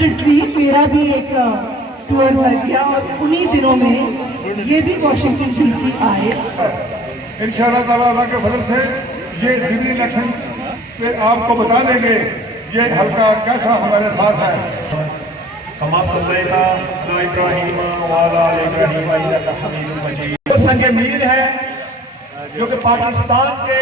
Unfortunately मेरा भी एक टूर लग गया और उन्हीं दिनों में ये भी वॉशिंगटन डीसी आए। इंशाअल्लाह ताला अल्लाह के फजल से ये दिल्ली इलेक्शन पे आपको बता देंगे ये हल्का कैसा हमारे साथ है। संग मील है जो कि पाकिस्तान के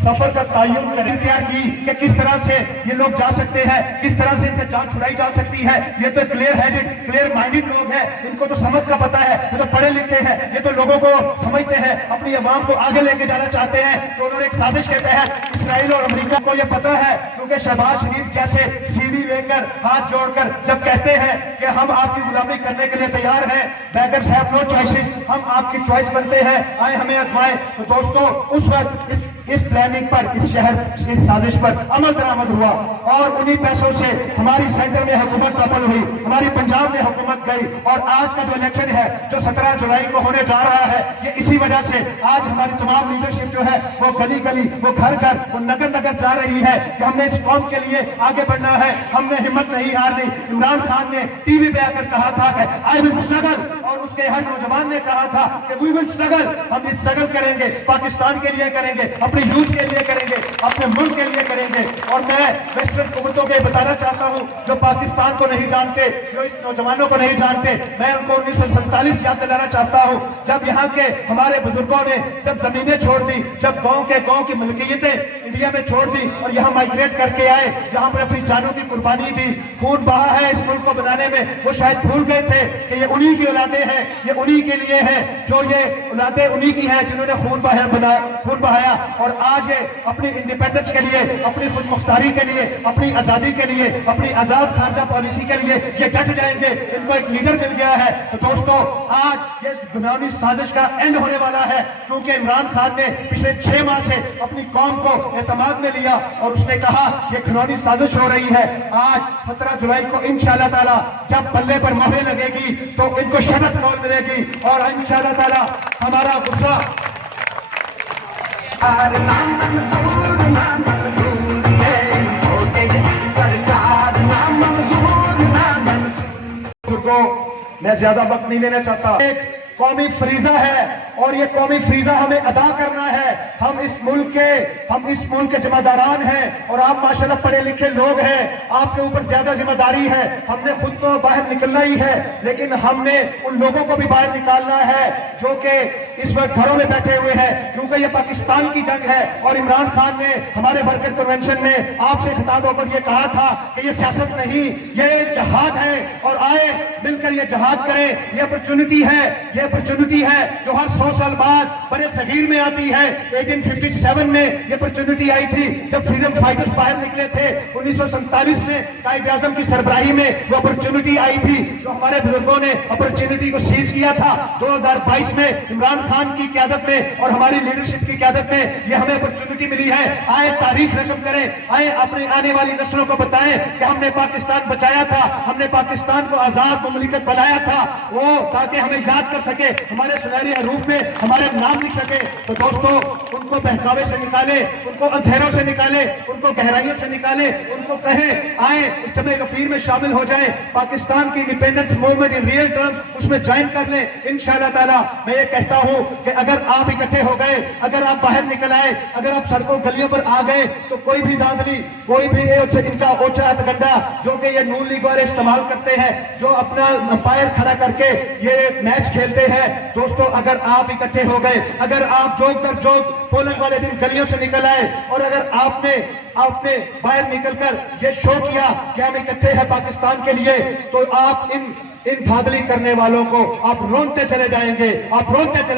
सफर का तयन करें तैयार की कि किस तरह से ये लोग जा सकते हैं, किस तरह से इनसे जान छुड़ाई जा सकती है। ये तो क्लियर हेडेड क्लियर माइंडेड लोग हैं, इनको तो समझ का पता है, ये तो पढ़े लिखे हैं, ये तो लोगों को समझते हैं, अपनी अवाम को आगे लेके जाना चाहते हैं। तो उन्होंने एक साजिश के तहत इसराइल और अमेरिका को ये पता है, क्योंकि शहबाज शरीफ जैसे सीढ़ी लेकर हाथ जोड़कर जब कहते हैं कि हम आपकी गुलामी करने के लिए तैयार हैं, बैगर साहब नो चॉइसेस, हम आपकी चॉइस बनते हैं, आए हमें आजमाएं। तो दोस्तों उस वक्त इस प्लानिंग पर, इस शहर इस साजिश पर अमल दरामद हुआ और उन्हीं पैसों से हमारी सेंटर में हुकूमत टॉपल हुई, हमारी पंजाब में हुकूमत गई। और आज का जो इलेक्शन है जो 17 जुलाई को होने जा रहा है, ये इसी वजह से आज हमारी तमाम लीडरशिप जो है वो गली गली, वो घर घर, वो नगर नगर जा रही है कि हमने इस कौम के लिए आगे बढ़ना है, हमने हिम्मत नहीं हारनी। इमरान खान ने टीवी पे आकर कहा था कि आई विल स्ट्रगल, और उसके हर नौजवान ने कहा था कि वी विल स्ट्रगल, हम इस स्ट्रगल करेंगे, पाकिस्तान के लिए करेंगे, अपने यूथ के लिए करेंगे, अपने मुल्क के लिए करेंगे। और मैं वेस्टर्न कुव्वतों को बताना चाहता हूं जो पाकिस्तान को नहीं जानते, जो इस नौजवानों को नहीं जानते, मैं उनको 1947 याद दिलाना चाहता हूं, जब यहाँ के हमारे बुजुर्गों ने जब जमीनें छोड़ दी, जब गांव की मलकियतें इंडिया में छोड़ दी और यहाँ माइग्रेट करके आए, यहाँ पर अपनी जानों की कुर्बानी दी, खून बहा है इस मुल्क को बनाने में। वो शायद भूल गए थे कि ये उन्हीं की औलादें हैं, ये उन्हीं के लिए है, जो ये औलादें उन्हीं की हैं जिन्होंने खून बहाया। और आज ये अपनी इंडिपेंडेंस के लिए, अपनी खुद मुख्तारी के लिए, अपनी आजादी के लिए, अपनी आजाद खारजा पॉलिसी के लिए ये डट जाएंगे। इनको एक लीडर मिल गया है। तो दोस्तों आज ये घिनौनी साजिश का एंड होने वाला है, क्योंकि इमरान खान ने पिछले 6 माह से अपनी कौम को एतमाद में लिया और उसने कहा ये घिनौनी साजिश हो रही है। आज 17 जुलाई को इंशाअल्लाह ताला जब पल्ले पर मोहर लगेगी तो इनको शदत नौल मिलेगी और इंशाअल्लाह ताला हमारा गुस्सा मैं ज्यादा वक्त नहीं लेना चाहता। एक कौमी फरीजा है और ये कौमी फरीजा हमें अदा करना है। हम इस मुल्क के जिम्मेदारान हैं और आप माशाल्लाह पढ़े लिखे लोग हैं, आपके ऊपर ज्यादा जिम्मेदारी है। हमने खुद तो बाहर निकलना ही है, लेकिन हमने उन लोगों को भी बाहर निकालना है जो कि इस वक्त घरों में बैठे हुए हैं, क्योंकि ये पाकिस्तान की जंग है। और इमरान खान ने हमारे वर्कर कन्वेंशन में आपसे खिताब होकर ये कहा था कि ये सियासत नहीं, ये जहाद है और आए मिलकर ये जहाद करें। ये अपॉर्चुनिटी है जो हर 100 साल बाद बड़े सगीर में आती है। 1857 में ये अपॉर्चुनिटी आई थी जब फ्रीडम फाइटर्स बाहर निकले थे। 1947 में कायद आजम की सरबराही में वो अपॉर्चुनिटी आई थी, जो हमारे बुजुर्गों ने अपॉर्चुनिटी को सीज किया था। 2022 में इमरान खान की क़यादत में और हमारी लीडरशिप की क़यादत में ये हमें अपॉर्चुनिटी मिली है। आए तारीख रकम करें, आए अपने आने वाली नस्लों को बताएं कि हमने पाकिस्तान बचाया था, हमने पाकिस्तान को आजाद मुमलिकत बनाया था, वो ताकि हमें याद कर सके, हमारे सुनहरे हरूफ में हमारे नाम लिख सके। तो दोस्तों उनको बहकावे से निकाले, उनको अंधेरों से निकाले, उनको गहराइयों से निकाले, उनको कहें आए इस जमे गफीर में शामिल हो जाएं, पाकिस्तान की independence movement in real terms उसमें ज्वाइन कर लें। इंशाअल्लाह ताला मैं ये कहता हूं कि अगर आप इकट्ठे हो गए, अगर आप बाहर निकल आए, अगर आप सड़कों गलियों पर आ गए, तो कोई भी धांधली, कोई भी इनका ओछा हथकंडा जो कि ये नून लीग वाले इस्तेमाल करते हैं, जो अपना अंपायर खड़ा करके ये मैच खेलते हैं, दोस्तों अगर आप इकट्ठे हो गए, अगर आप जोग दर जोग पोलिंग वाले दिन गलियों से निकल आए और अगर आपने बाहर निकलकर ये शो किया कि हम इकट्ठे हैं पाकिस्तान के लिए, तो आप इन धांधली करने वालों को आप रोनते चले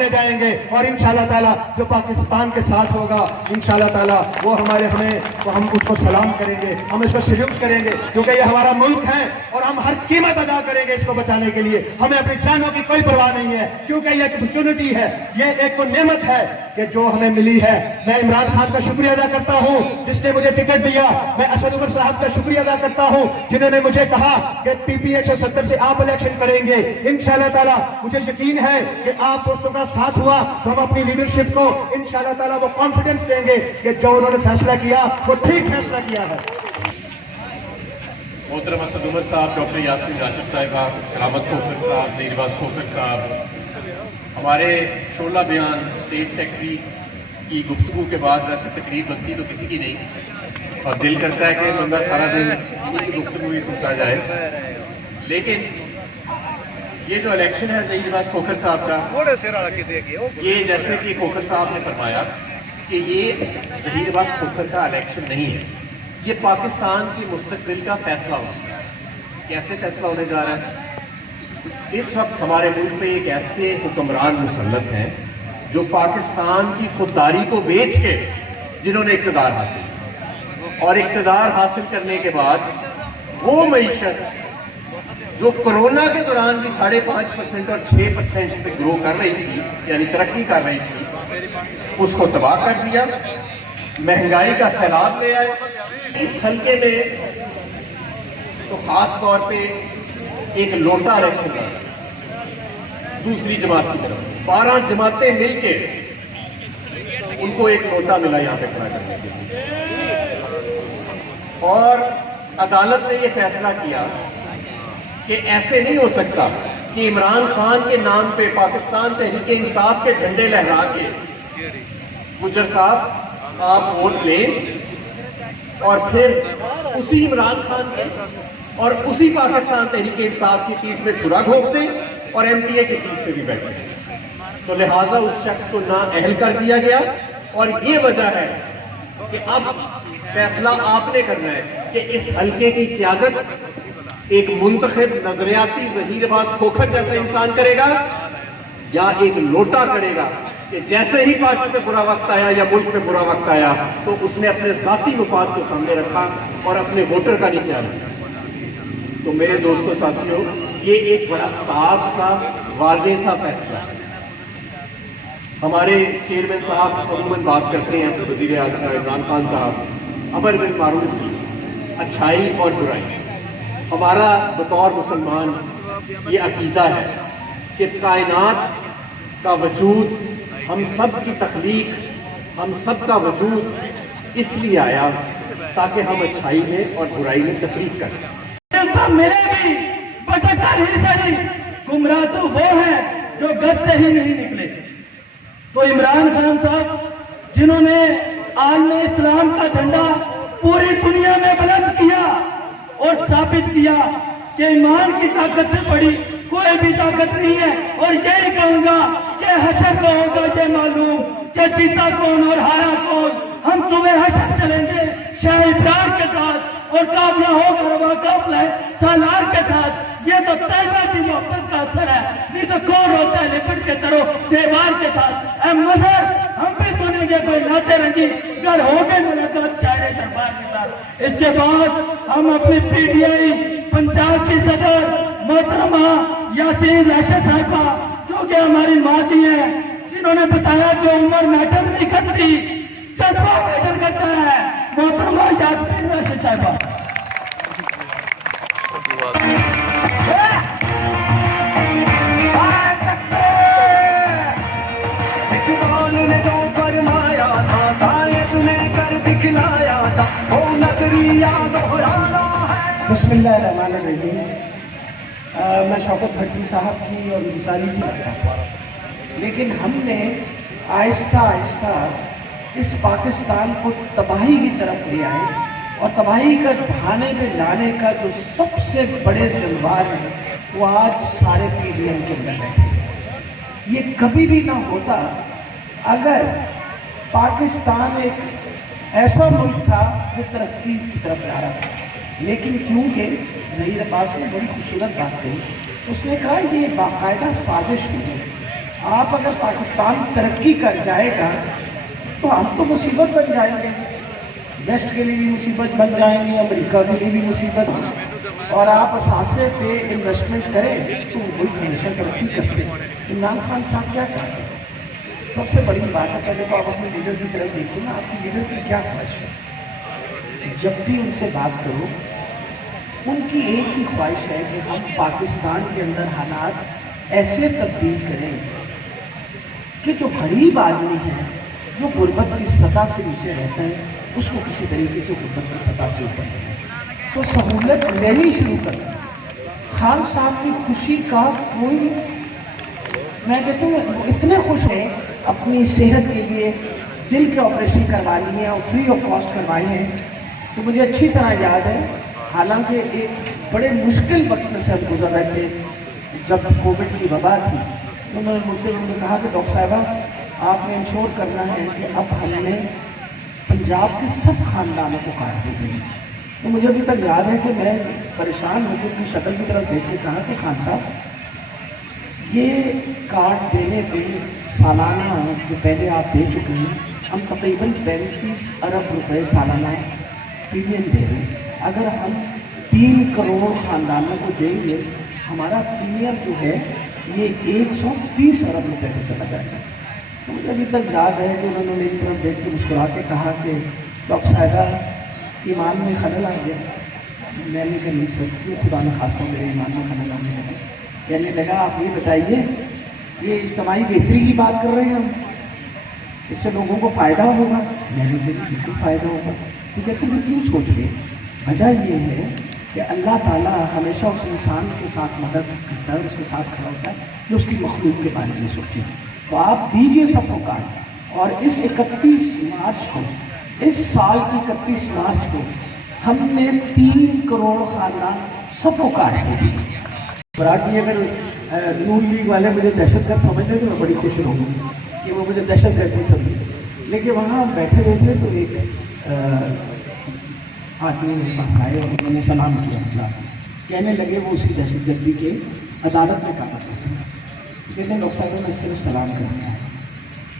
जाएंगे और इंशाअल्लाह ताला जो पाकिस्तान के साथ होगा इंशाअल्लाह ताला वो हम उसको सलाम करेंगे, हम इसको सल्यूट करेंगे, क्योंकि ये हमारा मुल्क है और हम हर कीमत अदा करेंगे इसको बचाने के लिए। हमें अपनी जानों की कोई परवाह नहीं है, क्योंकि ये एक अपॉर्चुनिटी है, ये एक वो नेमत है कि जो हमें मिली है। मैं इमरान खान का शुक्रिया अदा करता हूं जिसने मुझे टिकट दिया, मैं असद उमर साहब का शुक्रिया अदा करता हूं जिन्होंने मुझे कहा कि पीपी 170 से आप इलेक्शन करेंगे। इंशाअल्लाह ताला मुझे यकीन है कि आप दोस्तों का साथ हुआ तो हम अपनी लीडरशिप को इंशाअल्लाह ताला वो कॉन्फिडेंस देंगे कि जो उन्होंने फैसला किया वो ठीक फैसला किया है। محترم اسد عمر صاحب، ڈاکٹر یاسمین راشد صاحبہ، کرامت کھوکھر صاحب، زہیر باز کھوکھر صاحب، ہمارے شعلہ بیان اسٹیٹ سیکرٹری کی گفتگو کے بعد ویسے تقریر بنتی تو کسی کی نہیں، اور دل کرتا ہے کہ بندہ سارا دن انہیں کی گفتگو ہی سنتا جائے، لیکن یہ جو الیکشن ہے زہیر باز کھوکھر صاحب کا، یہ جیسے کہ کھوکھر صاحب نے فرمایا کہ یہ زہیر باز کھوکھر کا الیکشن نہیں ہے، یہ پاکستان کی مستقبل کا فیصلہ ہوگا۔ کیسے فیصلہ ہونے جا رہا ہے؟ اس وقت ہمارے ملک میں ایک ایسے حکمران مسلط ہیں جو پاکستان کی خودداری کو بیچ کے جنہوں نے اقتدار حاصل کیا، اور اقتدار حاصل کرنے کے بعد وہ معیشت جو کرونا کے دوران بھی 5.5% اور 6% پہ گرو کر رہی تھی، یعنی ترقی کر رہی تھی، اس کو تباہ کر دیا، مہنگائی کا سیلاب لے آئے۔ اس حلقے میں تو خاص طور پہ ایک لوٹا الیکشن لڑا دوسری جماعت کی طرف سے، 12 جماعتیں مل کے ان کو ایک لوٹا ملا یہاں پہ کھڑا کرنے کے لیے، اور عدالت نے یہ فیصلہ کیا کہ ایسے نہیں ہو سکتا کہ عمران خان کے نام پہ پاکستان تحریک انصاف کے جھنڈے لہرا کے گجر صاحب آپ ووٹ لیں اور پھر اسی عمران خان کے اور اسی پاکستان تحریک انصاف کی پیٹھ میں چھرا گھونپ دیں اور ایم پی اے کی سیٹ پہ بھی بیٹھے۔ تو لہٰذا اس شخص کو نااہل کر دیا گیا، اور یہ وجہ ہے کہ اب فیصلہ آپ نے کرنا ہے کہ اس حلقے کی قیادت ایک منتخب نظریاتی زہیر باز کھوکھر جیسا انسان کرے گا، یا ایک لوٹا کرے گا کہ جیسے ہی پارٹی پہ برا وقت آیا یا ملک پہ برا وقت آیا تو اس نے اپنے ذاتی مفاد کو سامنے رکھا اور اپنے ووٹر کا نہیں خیال رکھا۔ تو میرے دوستو ساتھیوں، یہ ایک بڑا صاف سا واضح سا فیصلہ ہے۔ ہمارے چیئرمین صاحب عموماً بات کرتے ہیں وزیر اعظم عمران خان صاحب امر بالمعروف کی، اچھائی اور برائی۔ ہمارا بطور مسلمان یہ عقیدہ ہے کہ کائنات کا وجود، ہم سب کی تخلیق، ہم سب کا وجود اس لیے آیا تاکہ ہم اچھائی میں اور برائی میں تفریق کر سکیں۔ میرے بھی بٹک کر ہی صحیح، گمراہ تو وہ ہے جو گد سے ہی نہیں نکلے۔ تو عمران خان صاحب جنہوں نے عالم اسلام کا جھنڈا پوری دنیا میں بلند کیا اور ثابت کیا کہ ایمان کی طاقت سے بڑی کوئی بھی طاقت نہیں ہے، اور یہی کہوں گا کہ حشر کا ہوگا یہ معلوم کہ جیتا کون اور ہارا کون۔ ہم صبح حشر چلیں گے شاہ ابرار کے ساتھ، اور قافلہ ہوگا روا قافلہ سالار کے ساتھ۔ یہ تو طیبہ کی محبت کا اثر ہے، نہیں تو کون ہوتا ہے لپٹ کے کرو دیوار کے ساتھ۔ اے مظہر، ہم بھی سنیں گے کوئی ناطے رنگی گر ہو گئے ملاقات شاعر دربار کے ساتھ۔ اس کے بعد ہم اپنی پی ٹی آئی پنجاب کی صدر محترمہ یاسمین راشد صاحبہ، جو کہ ہماری ماں جی ہیں، جنہوں نے بتایا کہ عمر میٹر نہیں کرتی، جذبہ میٹر کرتا ہے، محترمہ یاسمین راشد صاحبہ۔ اقبال نے جو فرمایا تھا تائید نے کر دکھلایا تھا، وہ نظریہ دہرانا ہے۔ بسم اللہ الرحمن الرحیم۔ میں شوکت بھٹی صاحب کی اور مثالی جی کرتا ہوں، لیکن ہم نے آہستہ آہستہ اس پاکستان کو تباہی کی طرف لے آئے، اور تباہی کا ڈھانے پہ لانے کا جو سب سے بڑے ذمہوار ہیں وہ آج سارے پی ڈی ایم کے اندر بیٹھے ہیں۔ یہ کبھی بھی نہ ہوتا اگر پاکستان ایک ایسا ملک تھا جو ترقی کی طرف جا رہا تھا، لیکن کیونکہ ظہیر عباس نے بڑی خوبصورت بات کہی، اس نے کہا یہ باقاعدہ سازش ہوئی، آپ اگر پاکستان ترقی کر جائے گا تو ہم تو مصیبت بن جائیں گے، ویسٹ کے لیے بھی مصیبت بن جائیں گے، امریکہ کے لیے بھی مصیبت، اور آپ اثاثے پہ انویسٹمنٹ کریں تو ملک ہمیشہ ترقی کرتے ہیں۔ عمران خان صاحب کیا چاہتے ہیں؟ سب سے بڑی بات ہے، پہلے تو آپ اپنے لیڈر کی طرف دیکھیں نا، آپ کی لیڈر کی کیا خواہش ہے؟ جب بھی ان سے بات کرو، ان کی ایک ہی خواہش ہے کہ ہم پاکستان کے اندر حالات ایسے تبدیل کریں کہ جو غریب آدمی ہے، جو غربت کی سطح سے نیچے رہتا ہے، اس کو کسی طریقے سے غربت کی سطح سے اوپر کریں۔ تو सहूलत लेनी शुरू कर दी। खान साहब की खुशी का कोई, मैं कहती हूँ इतने खुश हैं, अपनी सेहत के लिए दिल के ऑपरेशन करवा लिए और फ्री ऑफ कॉस्ट करवाए हैं। तो मुझे अच्छी तरह याद है, हालांकि एक बड़े मुश्किल वक्त में से हम गुजर रहे थे, जब कोविड की वबा थी, तो उन्होंने मुझे कहा कि डॉक्टर साहिबा आपने इंश्योर करना है कि अब हमने पंजाब के सब खानदानों को कार्ड दे देंगे। तो मुझे अभी तक याद है कि मैं परेशान होकर उनकी शक्ल की तरफ देख के कहा कि खान साहब ये कार्ड देने पे सालाना जो पहले आप दे चुके हैं, हम तकरीबन 35 अरब रुपए सालाना प्रीमियम दे रहे हैं। अगर हम 3 करोड़ खानदानों को देंगे, हमारा प्रीमियम जो है ये 130 अरब रुपए में चला जाएगा। तो मुझे अभी तक याद है कि उन्होंने मेरी तरफ देख के मुस्कुरा के कहा कि डॉक्टर साहिबा ईमान में खलल आ गया। मैंने कहा नहीं सर, क्यों खुदा न खास्ता मेरे ईमान में खलल आने लगा। कहने लगा आप ये बताइए, ये इज्तिमाई बेहतरी की बात कर रहे हैं हम, इससे लोगों को फ़ायदा होगा। मैंने कहा बिल्कुल फ़ायदा होगा। तो कहते हैं क्यों सोच रहे? वजह ये है कि अल्लाह ताला हमेशा उस इंसान के साथ मदद करता है, उसके साथ खड़ा होता है जो उसकी मखलूक के बारे में सोचे। तो आप दीजिए सबको कार्ड, और इस 31 मार्च को, इस साल की 31 मार्च को हमने 3 करोड़ खानदान सबको कार्ड दे दिए। मराठी अगर नून लीग वाले मुझे दहशतगर्द समझ लेते तो मैं बड़ी खुश रहूँगी कि वो मुझे दहशतगर्द नहीं समझे। लेकिन वहाँ बैठे हुए थे तो एक आदमी मेरे पास आए और उन्होंने सलाम किया, कहने लगे वो उसी दहशतगर्दी के अदालत में काम करते हैं। कहते हैं डॉक्टर साहब मैं सिर्फ सलाम करना है।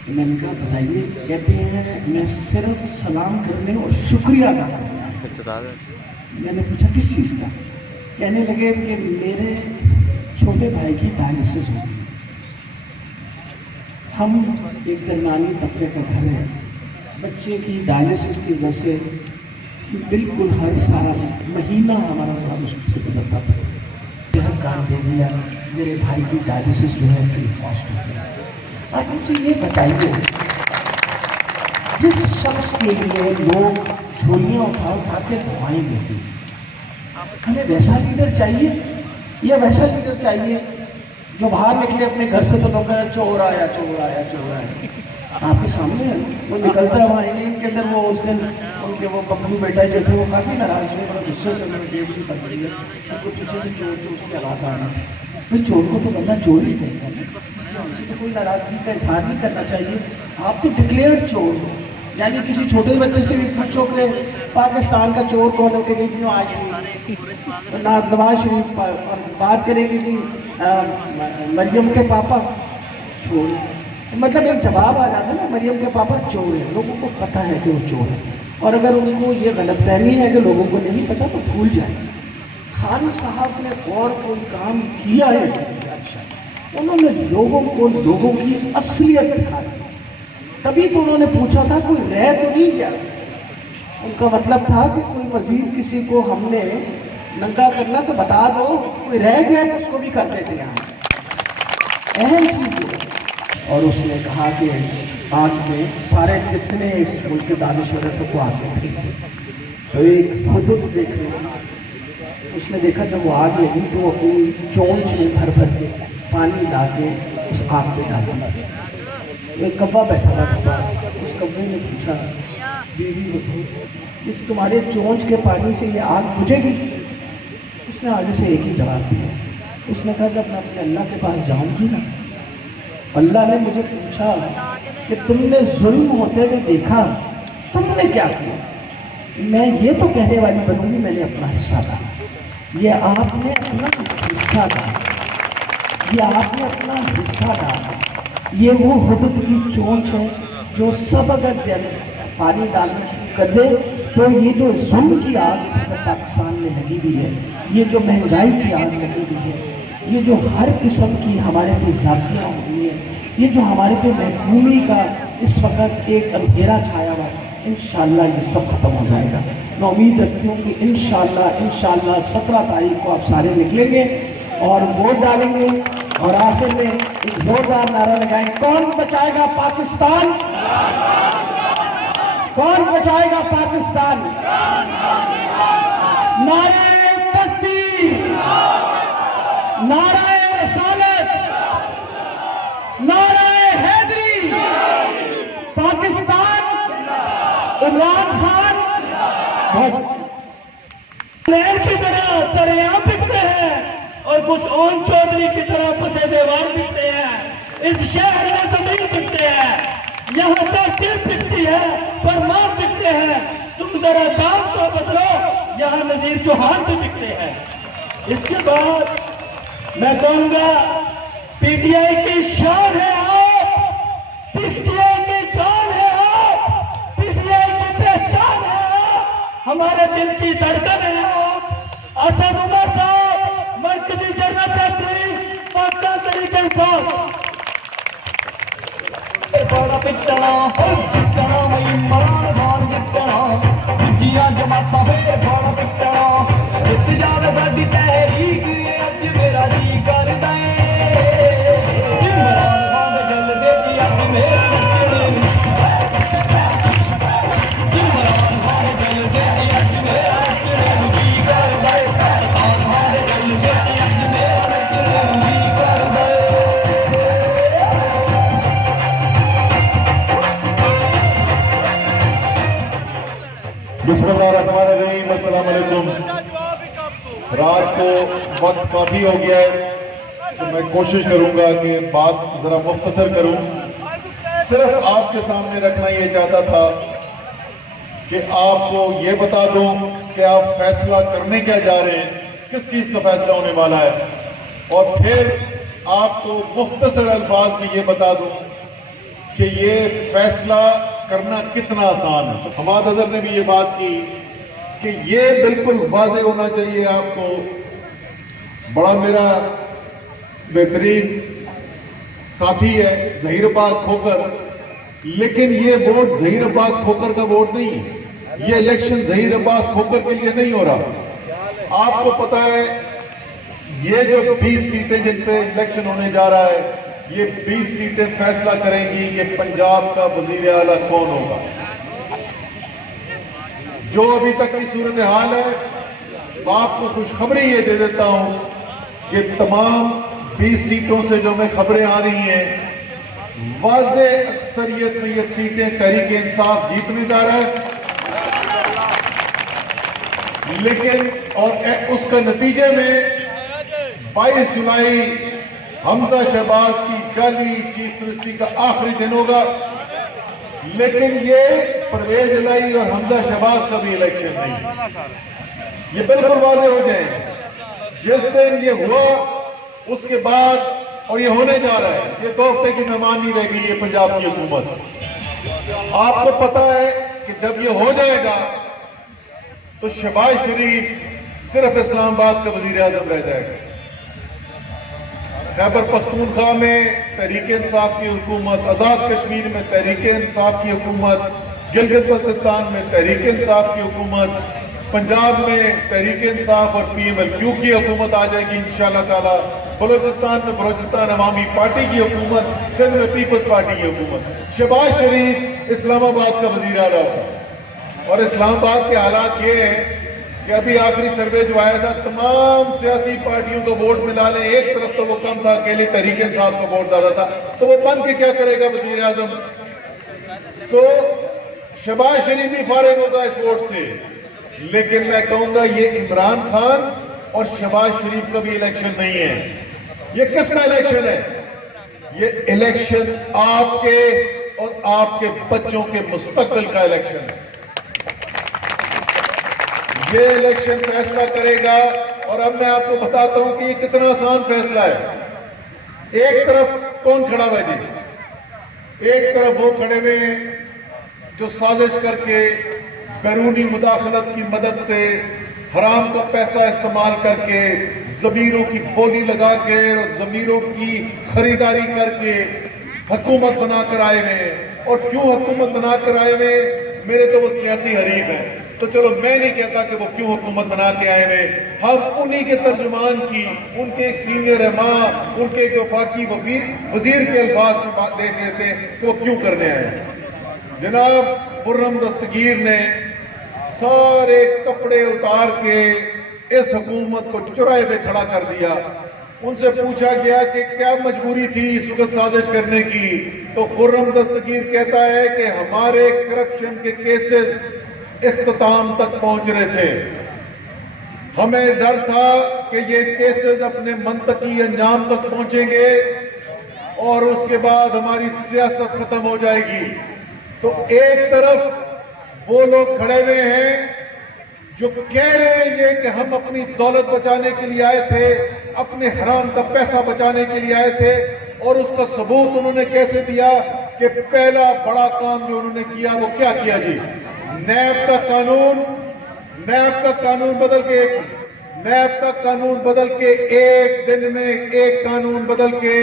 तो मैंने कहा बताइए। कहते हैं मैं सिर्फ सलाम करने और शुक्रिया अदा करना है। मैंने पूछा किस चीज़ का? कहने लगे कि मेरे छोटे भाई की डायलिसिस हो गई, हम एक दरमियानी तबके का घर है, बच्चे की डायलिसिस की वजह से बिल्कुल हर साल महीना हमारा बड़ा मुश्किल से गुजरता था। सेहत कार्ड दे दिया, मेरे भाई की डायलिसिस जो है फ्री कॉस्ट हो गई। आप मुझे ये बताइए, जिस शख्स के लिए लोग झोलियाँ उठा के दवाएं देते, हमें वैसा लीडर चाहिए या वैसा लीडर चाहिए जो बाहर निकले अपने घर से तो लोग कहें चोर आया चोर आया चोर आया। आपके सामने है वो निकलता है वहाँ इंग्लैंड के अंदर। वो उस दिन उनके वो बबलू बेटा जो थे वो काफ़ी नाराज हुए, बड़ा गुस्से से उन्होंने टेबल पर पकड़ी है, उनको पीछे से चोर चोर की आवाज़ आ रही है। फिर चोर को तो बंदा चोर ही कहता है, हमसे तो कोई नाराज़गी का इजहार नहीं करना चाहिए। आप तो डिक्लेयर्ड चोर हो, यानी किसी छोटे बच्चे से भी पूछो कि पाकिस्तान का चोर कौन हो, कि क्यों आज नवाज शरीफ, और बात करेंगे जी मरियम के पापा चोर, मतलब एक जवाब आ जाता है ना, मरियम के पापा चोर है। लोगों को पता है कि वो चोर है, और अगर उनको ये गलतफहमी है कि लोगों को नहीं पता तो भूल जाए। खान साहब ने और कोई काम किया है? अच्छा, उन्होंने लोगों को लोगों की असलियत दिखा दी। तभी तो उन्होंने पूछा था कोई रह तो नहीं गया। उनका मतलब था कि कोई मजीद किसी को हमने नंगा करना तो बता दो, कोई रह गया तो उसको भी कर देते हैं। अहम चीज़ है। और उसने कहा कि आग में सारे जितने इस मुल्क के दानिश्वर सबको आग में फेंक दे। तो एक हुदूद देख रहे, उसने देखा जब वो आग लगी तो वो अपनी चोंच में भर भर के पानी ला के उस आग पे डाला। एक कब्बा बैठा था पास, उस कब्बे ने पूछा बीवी बहू इस तुम्हारे चोंच के पानी से ये आग बुझेगी? उसने आगे से एक ही जवाब दिया। उसने कहा जब मैं अपने अल्लाह के पास जाऊंगी ना, अल्लाह ने मुझे पूछा कि तुमने जुल्म होते हुए देखा, तुमने क्या किया? मैं ये तो कहने वाली बनूंगी मैंने अपना हिस्सा डाला। ये आपने अपना हिस्सा डाला, ये आपने अपना हिस्सा डाला। ये वो हुदूद की चोंच है जो सब अगर पानी डालना शुरू कर दे तो ये जो जुल्म की आग इस वक्त पाकिस्तान में लगी हुई है, ये जो महंगाई की आग लगी हुई है, ये जो हर किस्म की हमारे पे ज़्यादतियाँ हो रही हैं, ये जो हमारे पे महकूमी का इस वक्त एक अंधेरा छाया हुआ, इंशाअल्लाह ये सब खत्म हो जाएगा। मैं उम्मीद रखती हूँ कि इंशाअल्लाह 17 तारीख को आप सारे निकलेंगे और वोट डालेंगे, और आखिर में एक जोरदार नारा लगाएं, कौन बचाएगा पाकिस्तान? कौन बचाएगा पाकिस्तान? नारे तकबीर, नारे रसालत, नारे हैदरी, पाकिस्तान, इमरान खान प्लेयर की तरह सरेआम बिकते हैं और कुछ ओम चौधरी की तरह पसे दीवार बिकते हैं। इस शहर में जमीन बिकते हैं, यहाँ तहसील बिकती है, फरमान बिकते हैं। तुम जरा दाम तो बदलो, यहाँ नजीर चौहान भी बिकते हैं। इसके बाद मैं कहूंगा पीटीआई की शान है आप, पीटीआई की जान है आप, पीटीआई की पहचान है आप, हमारे दिल की धड़कन है आप। असद उमर साहब, मरकजी जनरल सेक्रेटरी, पाकिस्तान तहरीक इंसाफ। बड़ा पिटना हो जितना मैं इमरान खान जितना दूजियां जमाता फिर बड़ा पिटना जित जावे साडी तहरीक ये अज मेरा जी करदा है। इमरान खान दे जलसे च अज मेरा नचने इमरान खान दे जलसे च अज मेरा नचने जी करदा है। इमरान खान दे जलसे च अज मेरा नचने जी करदा है। बिस्मिल्लाहिर्रहमानिर्रहीम, अस्सलाम वालेकुम। रात को वक्त काफ़ी हो गया है तो मैं कोशिश करूंगा कि बात ज़रा मुख्तसर करूं। सिर्फ आपके सामने रखना ये चाहता था कि आपको ये बता दूं कि आप फैसला करने क्या जा रहे हैं, किस चीज़ का फैसला होने वाला है, और फिर आपको मुख्तसर अल्फाज में ये बता दूं कि ये फैसला करना कितना आसान है। हमाद अजहर ने भी ये बात की कि ये बिल्कुल वाज़े होना चाहिए आपको। बड़ा मेरा बेहतरीन साथी है ज़हीर अब्बास खोकर, लेकिन ये वोट ज़हीर अब्बास खोकर का वोट नहीं है। ये इलेक्शन ज़हीर अब्बास खोकर के लिए नहीं हो रहा। आपको पता है ये जो 20 सीटें जिन पे इलेक्शन होने जा रहा है, ये 20 सीटें फैसला करेंगी कि पंजाब का वजीर आला कौन होगा। जो अभी तक की सूरत हाल है, आपको खुशखबरी ये दे देता हूं कि तमाम 20 सीटों से जो हमें खबरें आ रही हैं, वाज़े अक्सरियत में ये सीटें तहरीक इंसाफ जीतने जा रहा है। लेकिन और उसका नतीजे में 22 जुलाई हमजा शहबाज की जाली चीफ मिनिस्ट्री का आखिरी दिन होगा। लेकिन ये परवेज इलाही और हमजा शहबाज का भी इलेक्शन नहीं है। ये बिल्कुल वाज़ेह हो जाएंगे जिस दिन ये हुआ उसके बाद, और ये होने जा रहा है। ये 2 हफ्ते की मेहमान नहीं रह गई ये पंजाब की हुकूमत। आपको पता है कि जब ये हो जाएगा तो शहबाज शरीफ सिर्फ इस्लामाबाद का वजीर आजम रह जाएगा। खैबर पख्तूनख्वा में तहरीक इंसाफ की हुकूमत, आज़ाद कश्मीर में तहरीक इंसाफ की हुकूमत, गिलगित बल्तिस्तान में तहरीक इंसाफ की हुकूमत, पंजाब में तहरीक इंसाफ और PMLQ की हुकूमत आ जाएगी इंशाअल्लाह ताला। बलोचिस्तान में बलोचिस्तान अवामी पार्टी की हुकूमत, सिंध में पीपल्स पार्टी की हुकूमत। शहबाज शरीफ इस्लामाबाद का वजीर आला होगा। और इस्लामाबाद के हालात ये हैं कि अभी आखिरी सर्वे जो आया था, तमाम सियासी पार्टियों को वोट मिला लें, एक तरफ तो वो कम था, अकेली तहरीक इंसाफ का वोट ज्यादा था, तो वो बन के क्या करेगा वजीर आजम। तो शहबाज शरीफ भी फारिग होगा इस वोट से। लेकिन मैं कहूंगा ये इमरान खान और शहबाज शरीफ का भी इलेक्शन नहीं है। ये किसका इलेक्शन है? ये इलेक्शन आपके और आपके बच्चों के मुस्तकबिल का इलेक्शन है। ये इलेक्शन फैसला करेगा। और अब मैं आपको बताता हूं कि ये कितना आसान फैसला है। एक तरफ कौन खड़ा हुआ जी? एक तरफ वो खड़े हुए हैं जो साजिश करके बैरूनी मुदाखलत की मदद से हराम का पैसा इस्तेमाल करके ज़मीरों की बोली लगा के और ज़मीरों की खरीदारी करके हुकूमत बनाकर आए हुए हैं। और क्यों हुकूमत बनाकर आए हुए? मेरे तो वो सियासी हरीफ हैं, तो चलो मैं नहीं कहता कि वो क्यों हुकूमत बना के आए हुए। हम उन्हीं के तर्जुमान की, उनके एक सीनियर रहमा, उनके एक वफाकी वजीर के अल्फाज में बात देख लेते हैं कि वो क्यों करने आए। जनाब खुर्रम दस्तगीर ने सारे कपड़े उतार के اس حکومت کو چوراہے پہ کھڑا کر دیا. ان سے پوچھا گیا کہ کیا مجبوری تھی اس وقت سازش کرنے کی, تو خرم دستگیر کہتا ہے کہ ہمارے کرپشن کے کیسز اختتام تک پہنچ رہے تھے. ہمیں ڈر تھا کہ یہ کیسز اپنے منطقی انجام تک پہنچیں گے اور اس کے بعد ہماری سیاست ختم ہو جائے گی. تو ایک طرف وہ لوگ کھڑے ہوئے ہیں جو کہہ رہے ہیں یہ کہ ہم اپنی دولت بچانے کے لیے آئے تھے, اپنے حرام کا پیسہ بچانے کے لیے آئے تھے, اور اس کا ثبوت انہوں نے کیسے دیا کہ پہلا بڑا کام جو انہوں نے کیا وہ کیا کیا جی, نیب کا قانون بدل کے ایک دن میں ایک قانون بدل کے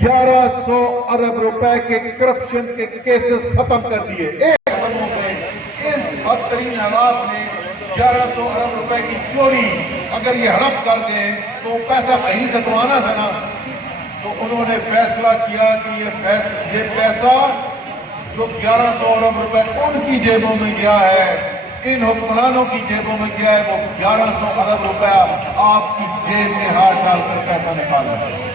1100 ارب روپے کے کرپشن کے کیسز ختم کر دیے. ایک ختم ہو گئے. اس بدترین حالات میں 1100 ارب روپے کی چوری اگر یہ ہڑپ کر گئے تو پیسہ کہیں سے تو آنا تھا نا. تو انہوں نے فیصلہ کیا کہ یہ پیسہ جو 1100 ارب روپے ان کی جیبوں میں گیا ہے, ان حکمرانوں کی جیبوں میں گیا ہے, وہ 1100 ارب روپیہ آپ کی جیب میں ہاتھ ڈال کر پیسہ نکالا.